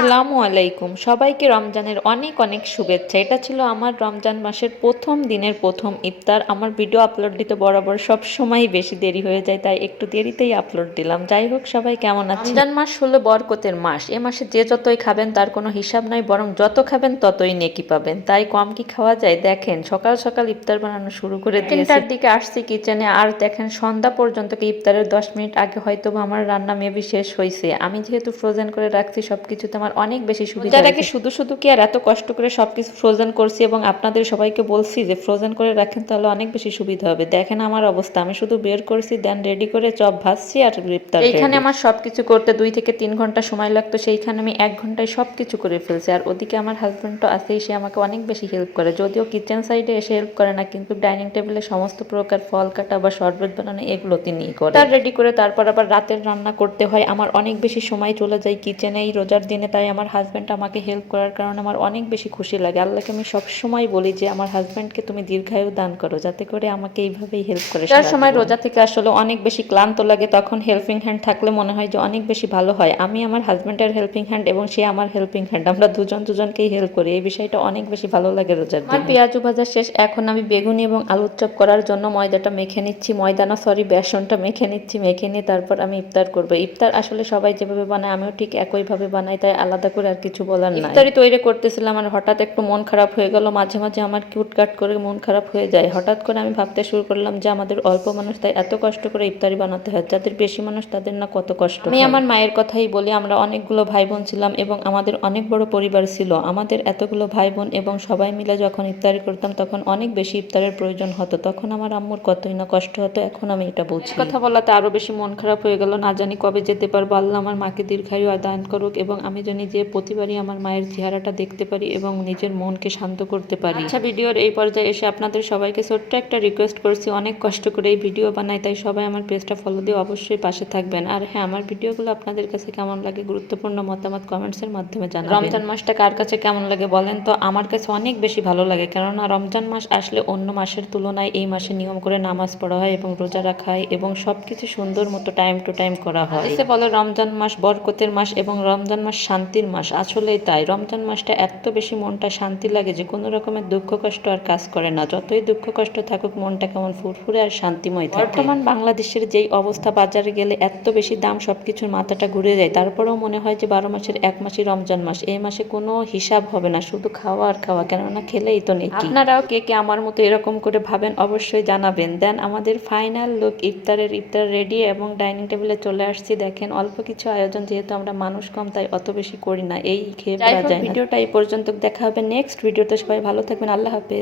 আসসালামু আলাইকুম। সবাইকে রমজানের অনেক অনেক শুভেচ্ছা। এটা ছিল আমার রমজান মাসের প্রথম দিনের প্রথম ইফতার। আমার ভিডিও আপলোড দিতে বরাবর সব সময় বেশি দেরি হয়ে যায় তাই একটু দেরিতেই আপলোড দিলাম। যাই হোক সবাই কেমন আছে রমজান মাস হলো বরকতের মাস। এ মাসে যে যতই খাবেন তার কোনো হিসাব নাই বরং যত খাবেন ততই নেকি পাবেন। তাই কম কি খাওয়া যায়? দেখেন সকাল সকাল ইফতার বানানো শুরু করে তিনটার দিকে আসছি কিচেনে। আর দেখেন সন্ধ্যা পর্যন্ত কি ইফতারের দশ মিনিট আগে হয়তো আমার রান্না মেবি শেষ হয়েছে আমি যেহেতু ফ্রোজেন করে রাখছি সবকিছুতে আমার অনেক বেশি সুবিধা এটাকে শুধু শুধু কি আর এত কষ্ট করে সবকিছু ফ্রোজেন করছি এবং আপনাদের সবাইকে বলছি যে ফ্রোজেন করে রাখেন তাহলে অনেক বেশি সুবিধা হবে। দেখেন আমার অবস্থা আমি শুধু বের করছি দেন রেডি করে চপ ভাজছি আর ইফতার এখানে আমার সবকিছু করতে দুই থেকে তিন ঘণ্টা সময় লাগতো সেইখানে আমি এক ঘন্টায় সবকিছু করে ফেলছি। আর ওদিকে আমার হাজবেন্ড তো আছেই সে আমাকে অনেক বেশি হেল্প করে। যদিও কিচেন সাইডে এসে হেল্প করে না কিন্তু ডাইনিং টেবিলে সমস্ত প্রকার ফল কাটা বা শরবত বানানো এগুলো তিনিই করে। তার রেডি করে তারপর আবার রাতের রান্না করতে হয় আমার অনেক বেশি সময় চলে যায় কিচেনে এই রোজার দিনে তাই আমার হাজব্যান্ড আমাকে হেল্প করার কারণে আমার অনেক বেশি খুশি লাগে। আল্লাহকে আমি সবসময় বলি যে আমার হাজব্যান্ডকে তুমি দীর্ঘায়ু দান করো যাতে করে আমাকে এইভাবেই হেল্প করে তার সময় রোজা থেকে আসলে অনেক বেশি ক্লান্ত লাগে তখন হেল্পিং হ্যান্ড থাকলে মনে হয় যে অনেক বেশি ভালো হয়। আমি আমার হাজব্যান্ডের হেল্পিং হ্যান্ড এবং সে আমার হেল্পিং হ্যান্ড আমরা দুজন দুজনকেই হেল্প করি। এই বিষয়টা অনেক বেশি ভালো লাগে রোজার দিনে। পেঁয়াজু ভাজা শেষ এখন আমি বেগুনি এবং আলুর চপ করার জন্য ময়দাটা মেখে নিচ্ছি ময়দা না সরি বেসনটা মেখে নিচ্ছি মেখে নিয়ে তারপর আমি ইফতার করব। ইফতার আসলে সবাই যেভাবে বানায় আমিও ঠিক একইভাবে বানাই তাই আলাদা করে আর কিছু বলার নাই। ইফতারি তৈরি করতেছিলাম আর হঠাৎ একটু মন খারাপ হয়ে গেল মাঝে মাঝে আমার কিউট কাট করে মন খারাপ হয়ে যায়। হঠাৎ করে আমি ভাবতে শুরু করলাম যে আমাদের অল্প মানুষ তাই এত কষ্ট করে ইফতারি বানাতে হয় যাদের বেশি মানুষ তাদের না কত কষ্ট আমি আমার মায়ের কথাই বলি আমরা অনেকগুলো ভাই বোন ছিলাম এবং আমাদের অনেক বড় পরিবার ছিল। আমাদের এতগুলো ভাই বোন এবং সবাই মিলে যখন ইফতারি করতাম তখন অনেক বেশি ইফতারের প্রয়োজন হতো। তখন আমার আম্মুর কতই না কষ্ট হতো এখন আমি এটা বুঝি। কথা বলাতে আরও বেশি মন খারাপ হয়ে গেল না জানি কবে যেতে পারব। আল্লাহ আমার মাকে দীর্ঘায়ু দান করুক এবং আমি জানি যে প্রতিবারই আমার মায়ের চেহারাটা দেখতে পারি এবং নিজের মনকে শান্ত করতে পারি। আচ্ছা ভিডিওর এই পর্যায়ে এসে আপনাদের সবাইকে ছোট্ট একটা রিকোয়েস্ট করছি। অনেক কষ্ট করে এই ভিডিও বানাই তাই সবাই আমার পেজটা ফলো দিয়ে অবশ্যই পাশে থাকবেন। আর হ্যাঁ আমার ভিডিওগুলো আপনাদের কাছে কেমন লাগে গুরুত্বপূর্ণ মতামত কমেন্টসের মাধ্যমে জানাবেন। রমজান মাসটা কার কাছে কেমন লাগে বলেন তো? আমার কাছে অনেক বেশি ভালো লাগে কেননা রমজান মাস আসলে অন্য মাসের তুলনায় এই মাসে নিয়ম করে নামাজ পড়া হয় এবং রোজা রাখা হয় এবং সবকিছু সুন্দর মতো টাইম টু টাইম করা হয়। এসে বলে রমজান মাস বরকতের মাস এবং রমজান মাস শান্তির মাস। আসলেই তাই। রমজান মাসটা এত বেশি মনটা শান্তি লাগে যে কোনো রকমের দুঃখ কষ্ট আর কাজ করে না। যতই দুঃখ কষ্ট থাকুক, মনটা কেমন ফুরফুরে আর শান্তিময় থাকে। বর্তমান বাংলাদেশের যেই অবস্থা, বাজারে গেলে এত বেশি দাম সবকিছুর মাথাটা ঘুরে যায়। তারপরেও মনে হয় যে বারো মাসের এক মাসই রমজান মাস। এই মাসে কোনো হিসাব হবে না, শুধু খাওয়া আর খাওয়া। কেননা খেলেই তো নেই আপনারাও কে কে আমার মতো এরকম করে ভাবেন অবশ্যই জানাবেন। দেন আমাদের ফাইনাল লুক, ইফতারের, ইফতার রেডি এবং ডাইনিং টেবিলে চলে আসছি। দেখেন অল্প কিছু আয়োজন, যেহেতু আমরা মানুষ কম, তাই অত বেশি করি না। এই খেয়ে যায় ভিডিওটা এই পর্যন্ত। দেখা হবে নেক্সট ভিডিওতে। সবাই ভালো থাকবেন। আল্লাহ হাফেজ।